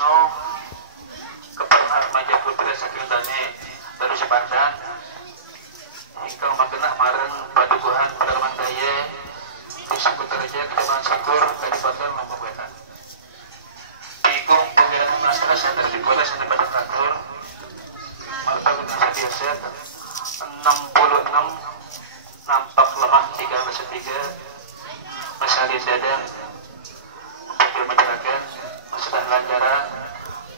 Dino kepada remaja putra saking dane dari Sepandan ingkang magenah marang padukuhan Pademangan Daya Desa Kutorejo Kecamatan Sikur Kabupaten Lampung Wetan. Tikung pemilihan masalah center di Kota Sandi Pasar Traktor Marta Gunung Sadiaset 66 nampak lemah 3 masalah sadar untuk masyarakat masalah lancaran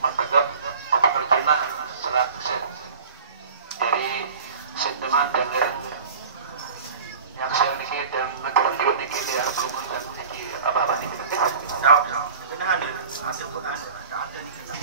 menganggap pekerjaan selaksen dari sentimen dan yang saya niki dan negara niki di arah perumahan niki apa-apa niki. Jawab, benar ada Quran ada di kita.